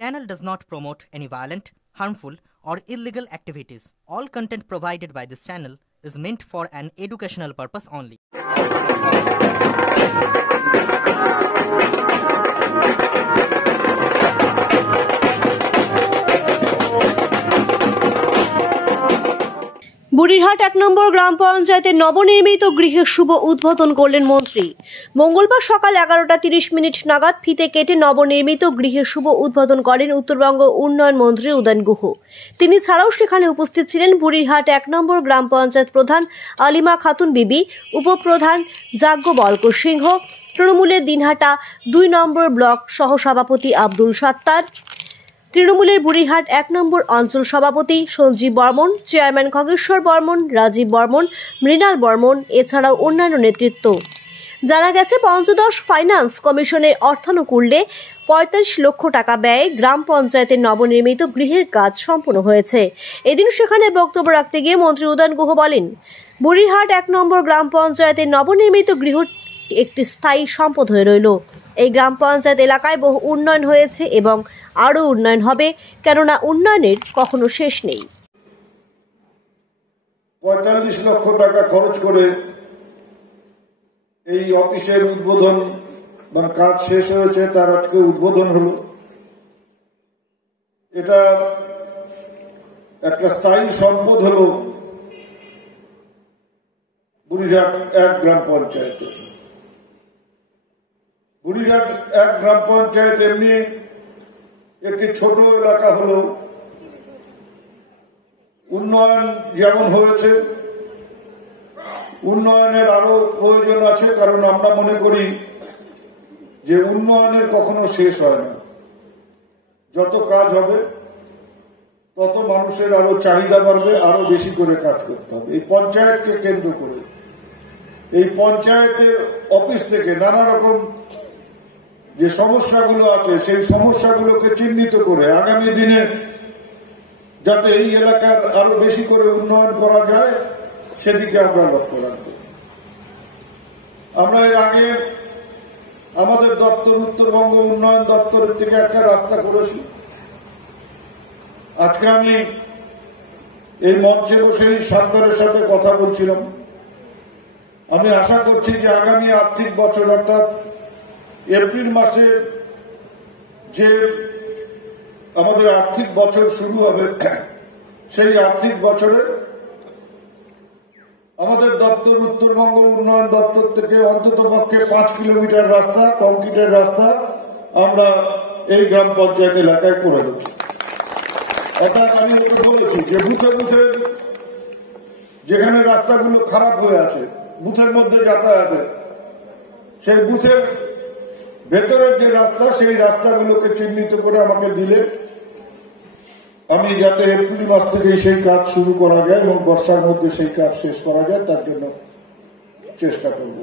Channel does not promote any violent, harmful, or illegal activities. All content provided by this channel is meant for an educational purpose only. Burirhat ১ নম্বর গ্রাম পঞ্চায়েতের নবনির্মিত গৃহের শুভ উদ্বোধন করলেন মন্ত্রী। মঙ্গলবার সকাল 11:30 নাগাদ ফিতে কেটে নবনির্মিত গৃহের শুভ উদ্বোধন করেন উত্তরবঙ্গ উন্নয়ন মন্ত্রী উদয়ন গুহ। তিনি ছাড়াও সেখানে উপস্থিত ছিলেন বুড়িরহাট ১ নম্বর গ্রাম পঞ্চায়েত প্রধান আলিমা খাতুন বিবি, উপপ্রধান যাজ্ঞবল্ক সিংহ, তৃণমূলের দিনহাটা ২ নম্বর ব্লক সহসভাপতি আব্দুল সাত্তার, তৃণমূলের বুড়িরহাট ১ নম্বর অঞ্চল সভাপতি সঞ্জীব বর্মন, চেয়ারম্যান খগেশ্বর বর্মন, রাজীব বর্মন, মৃণাল বর্মন, এছাড়াও অন্যান্য নেতৃত্ব। জানা গেছে, পঞ্চদশ ফাইন্যান্স কমিশনের অর্থানুকূল্যে ৪৫ লক্ষ টাকা ব্যয়ে গ্রাম পঞ্চায়েতের নবনির্মিত গৃহের কাজ সম্পন্ন হয়েছে। এদিন সেখানে বক্তব্য রাখতে গিয়ে মন্ত্রী উদয়ন গুহ বলেন, বুড়িরহাট ১ নম্বর গ্রাম পঞ্চায়েতের নবনির্মিত গৃহ একটি স্থায়ী সম্পদ হয়ে রইল। এই গ্রাম পঞ্চায়েত এলাকায় বহু উন্নয়ন হয়েছে এবং আরও উন্নয়ন হবে, কেননা উন্নয়নের কখনো শেষ নেই। ৪৫ লক্ষ টাকা খরচ করে এই অফিসের উদ্বোধন কাজ শেষ হয়েছে, তার আজকে উদ্বোধন হলো। এটা একটা স্থায়ী সম্পদ হলো বুড়িরহাট ১ গ্রাম পঞ্চায়েতের। বুড়িরহাট ১ গ্রাম পঞ্চায়েত এমনি একটি ছোট এলাকা হলো, উন্নয়ন যেমন হয়েছে, উন্নয়নের আরো প্রয়োজন আছে, কারণ আমরা মনে করি যে উন্নয়নের কখনো শেষ হয় না। যত কাজ হবে তত মানুষের আরো চাহিদা বাড়বে, আরো বেশি করে কাজ করতে হবে। এই পঞ্চায়েতকে কেন্দ্র করে, এই পঞ্চায়েতের অফিস থেকে নানা রকম যে সমস্যাগুলো আছে সেই সমস্যাগুলোকে চিহ্নিত করে আগামী দিনে যাতে এই এলাকার আরো বেশি করে উন্নয়ন করা যায় সেদিকে আমরা লক্ষ্য রাখবো। আমরা এর আগে আমাদের দপ্তর উত্তরবঙ্গ উন্নয়ন দপ্তরের থেকে একটা রাস্তা করেছি। আজকে আমি এই মঞ্চে বসেই সান্তারের সাথে কথা বলছিলাম। আমি আশা করছি যে আগামী আর্থিক বছর অর্থাৎ এপ্রিল মাসে যে আমাদের আর্থিক বছর শুরু হবে, সেই আর্থিক বছরে আমাদের দপ্তর উত্তরবঙ্গ উন্নয়ন দপ্তর থেকে অন্তত পক্ষে ৫ কিলোমিটার রাস্তা, কংক্রিটের রাস্তা আমরা এই গ্রাম পঞ্চায়েত এলাকায় করে দেব। এটা আমি বলেছি যে বুথে বুথে যেখানে রাস্তাগুলো খারাপ হয়ে আছে, বুথের মধ্যে যাতায়াতে, সেই বুথের ভেতরের যে রাস্তা, সেই রাস্তাগুলোকে চিহ্নিত করে আমাকে দিলে আমি যাতে এপ্রিল মাস থেকে সেই কাজ শুরু করা যায় এবং বর্ষার মধ্যে সেই কাজ শেষ করা যায় তার জন্য চেষ্টা করব।